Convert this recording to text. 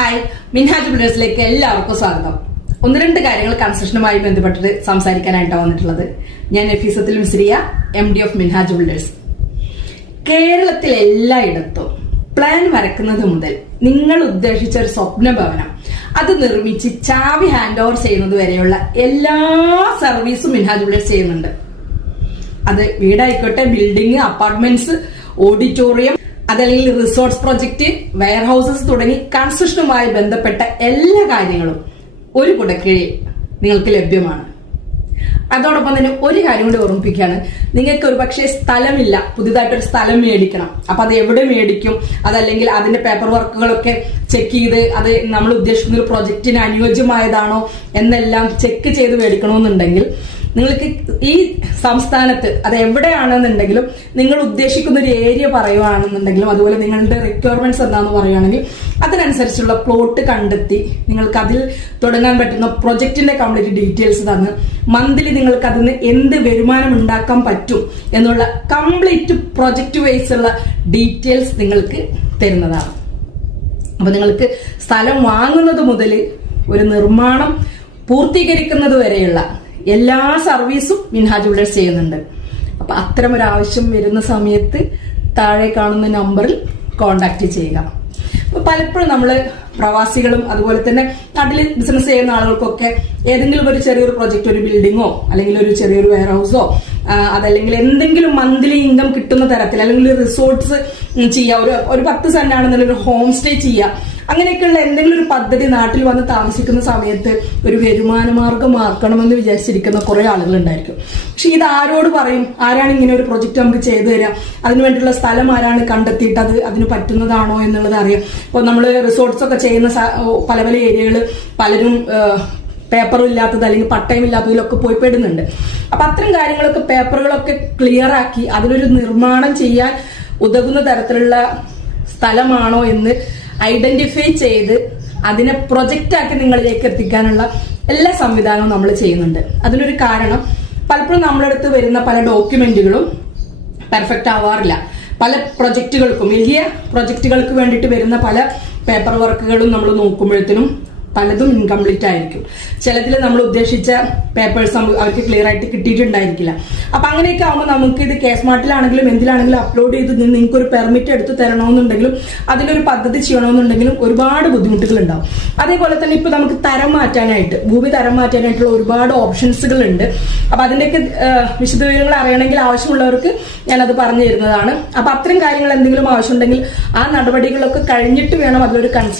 Hi, Minhaj ബിൽഡേഴ്സിലേക്ക് എല്ലാവർക്കും സ്വാഗതം. ഒന്ന് രണ്ട് കാര്യങ്ങൾ കൺസ്ട്രക്ഷനുമായി ബന്ധപ്പെട്ടിട്ട് സംസാരിക്കാനായിട്ടാണ് വന്നിട്ടുള്ളത്. ഞാൻ Nafeesathul Misriya, MD of Minhaj builders. കേരളത്തിൽ എല്ലായിടത്തും പ്ലാൻ വരക്കുന്നത് മുതൽ നിങ്ങൾ ഉദ്ദേശിച്ച ഒരു സ്വപ്ന ഭവനം അത് നിർമ്മിച്ച് ചാവി ഹാൻഡ് ഓവർ ചെയ്യുന്നത് വരെയുള്ള എല്ലാ സർവീസും മിൻഹാജ് ബിൽഡേഴ്സ് ചെയ്യുന്നുണ്ട്. അത് വീടായിക്കോട്ടെ, ബിൽഡിംഗ്, അപ്പാർട്ട്മെന്റ്സ്, ഓഡിറ്റോറിയം, അതല്ലെങ്കിൽ റിസോർട്ട്സ് പ്രൊജക്ട്, വെയർ ഹൗസസ് തുടങ്ങി കൺസ്ട്രക്ഷനുമായി ബന്ധപ്പെട്ട എല്ലാ കാര്യങ്ങളും ഒരു കുടക്കീഴിൽ നിങ്ങൾക്ക് ലഭ്യമാണ്. അതോടൊപ്പം തന്നെ ഒരു കാര്യം കൂടി ഓർമ്മിപ്പിക്കുകയാണ്, നിങ്ങൾക്ക് ഒരു പക്ഷേ സ്ഥലമില്ല, പുതിയതായിട്ടൊരു സ്ഥലം മേടിക്കണം. അപ്പൊ അത് എവിടെ മേടിക്കും, അതല്ലെങ്കിൽ അതിന്റെ പേപ്പർ വർക്കുകളൊക്കെ ചെക്ക് ചെയ്ത് അത് നമ്മൾ ഉദ്ദേശിക്കുന്ന ഒരു പ്രൊജക്റ്റിന് അനുയോജ്യമായതാണോ എന്നെല്ലാം ചെക്ക് ചെയ്ത് മേടിക്കണമെന്നുണ്ടെങ്കിൽ നിങ്ങൾക്ക് ഈ സംസ്ഥാനത്ത് അത് എവിടെയാണെന്നുണ്ടെങ്കിലും നിങ്ങൾ ഉദ്ദേശിക്കുന്ന ഒരു ഏരിയ പറയുകയാണെന്നുണ്ടെങ്കിലും അതുപോലെ നിങ്ങളുടെ റിക്വയർമെന്റ്സ് എന്താണെന്ന് പറയുകയാണെങ്കിൽ അതിനനുസരിച്ചുള്ള പ്ലോട്ട് കണ്ടെത്തി നിങ്ങൾക്ക് അതിൽ തുടങ്ങാൻ പറ്റുന്ന പ്രൊജക്ടിന്റെ കംപ്ലീറ്റ് ഡീറ്റെയിൽസ് തന്ന് മന്ത്ലി നിങ്ങൾക്ക് അതിന് എന്ത് വരുമാനം ഉണ്ടാക്കാൻ പറ്റും എന്നുള്ള കംപ്ലീറ്റ് പ്രൊജക്ട് വൈസ് ഉള്ള ഡീറ്റെയിൽസ് നിങ്ങൾക്ക് തരുന്നതാണ്. അപ്പൊ നിങ്ങൾക്ക് സ്ഥലം വാങ്ങുന്നത് മുതൽ ഒരു നിർമ്മാണം പൂർത്തീകരിക്കുന്നത് വരെയുള്ള എല്ലാ സർവീസും മിൻഹാജ് ബിൽഡേഴ്സ് ചെയ്യുന്നുണ്ട്. അപ്പൊ അത്തരം ഒരു ആവശ്യം വരുന്ന സമയത്ത് താഴെ കാണുന്ന നമ്പറിൽ കോണ്ടാക്ട് ചെയ്യുക. അപ്പൊ പലപ്പോഴും നമ്മള് പ്രവാസികളും അതുപോലെ തന്നെ നാട്ടിൽ ബിസിനസ് ചെയ്യുന്ന ആളുകൾക്കൊക്കെ ഏതെങ്കിലും ഒരു ചെറിയൊരു പ്രൊജക്ട്, ഒരു ബിൽഡിങ്ങോ അല്ലെങ്കിൽ ഒരു ചെറിയൊരു വെയർ ഹൗസോ അതല്ലെങ്കിൽ എന്തെങ്കിലും മന്ത്ലി ഇൻകം കിട്ടുന്ന തരത്തിൽ അല്ലെങ്കിൽ റിസോർട്ട്സ് ചെയ്യുക, ഒരു 10 സെന്റ് ആണെന്നുണ്ടെങ്കിൽ ഒരു ഹോം സ്റ്റേ ചെയ്യുക, അങ്ങനെയൊക്കെയുള്ള എന്തെങ്കിലും ഒരു പദ്ധതി നാട്ടിൽ വന്ന് താമസിക്കുന്ന സമയത്ത് ഒരു വരുമാന മാർഗമാക്കണമെന്ന് വിചാരിച്ചിരിക്കുന്ന കുറെ ആളുകൾ ഉണ്ടായിരിക്കും. പക്ഷെ ഇത് ആരോട് പറയും? ആരാണ് ഇങ്ങനെ ഒരു പ്രൊജക്ട് നമുക്ക് ചെയ്തു തരിക? അതിനുവേണ്ടിയുള്ള സ്ഥലം ആരാണ് കണ്ടെത്തിയിട്ട് അതിന് പറ്റുന്നതാണോ എന്നുള്ളത് അറിയാം. ഇപ്പോൾ നമ്മൾ റിസോർട്ട്സ് ഒക്കെ ചെയ്യുന്ന പല പല ഏരിയകൾ പലരും പേപ്പറും ഇല്ലാത്തത് അല്ലെങ്കിൽ പട്ടയം ഇല്ലാത്തതിലൊക്കെ പോയി പെടുന്നുണ്ട്. അപ്പൊ അത്തരം കാര്യങ്ങളൊക്കെ പേപ്പറുകളൊക്കെ ക്ലിയർ ആക്കി അതിലൊരു നിർമ്മാണം ചെയ്യാൻ ഉതകുന്ന തരത്തിലുള്ള സ്ഥലമാണോ എന്ന് ഐഡന്റിഫൈ ചെയ്ത് അതിനെ പ്രൊജക്റ്റ് ആക്കി നിങ്ങളിലേക്ക് എത്തിക്കാനുള്ള എല്ലാ സംവിധാനവും നമ്മൾ ചെയ്യുന്നുണ്ട്. അതിനൊരു കാരണം പലപ്പോഴും നമ്മളടുത്ത് വരുന്ന പല ഡോക്യുമെന്റുകളും പെർഫെക്റ്റ് ആവാറില്ല. പല പ്രൊജക്റ്റുകൾക്കും, വലിയ പ്രൊജക്റ്റുകൾക്ക് വേണ്ടിയിട്ട് വരുന്ന പല പേപ്പർ വർക്കുകളും നമ്മൾ നോക്കുമ്പോഴത്തേനും പലതും ഇൻകംപ്ലീറ്റ് ആയിരിക്കും. ചിലതിൽ നമ്മൾ ഉദ്ദേശിച്ച പേപ്പേഴ്സ് അവർക്ക് ക്ലിയർ ആയിട്ട് കിട്ടിയിട്ടുണ്ടായിരിക്കില്ല. അപ്പൊ അങ്ങനെയൊക്കെ ആകുമ്പോൾ നമുക്ക് ഇത് കേസ്മാർട്ടിലാണെങ്കിലും എന്തിലാണെങ്കിലും അപ്ലോഡ് ചെയ്ത് നിങ്ങൾക്ക് ഒരു പെർമിറ്റ് എടുത്ത് തരണമെന്നുണ്ടെങ്കിലും അതിലൊരു പദ്ധതി ചെയ്യണമെന്നുണ്ടെങ്കിലും ഒരുപാട് ബുദ്ധിമുട്ടുകൾ ഉണ്ടാവും. അതേപോലെ തന്നെ ഇപ്പൊ നമുക്ക് തരം മാറ്റാനായിട്ട്, ഭൂമി തരം മാറ്റാനായിട്ടുള്ള ഒരുപാട് ഓപ്ഷൻസുകൾ ഉണ്ട്. അപ്പൊ അതിന്റെയൊക്കെ വിശദവിവരങ്ങൾ അറിയണമെങ്കിൽ ആവശ്യമുള്ളവർക്ക് ഞാനത് പറഞ്ഞു തരുന്നതാണ്. അപ്പൊ അത്തരം കാര്യങ്ങൾ എന്തെങ്കിലും ആവശ്യമുണ്ടെങ്കിൽ ആ നടപടികളൊക്കെ കഴിഞ്ഞിട്ട് വേണം അതിലൊരു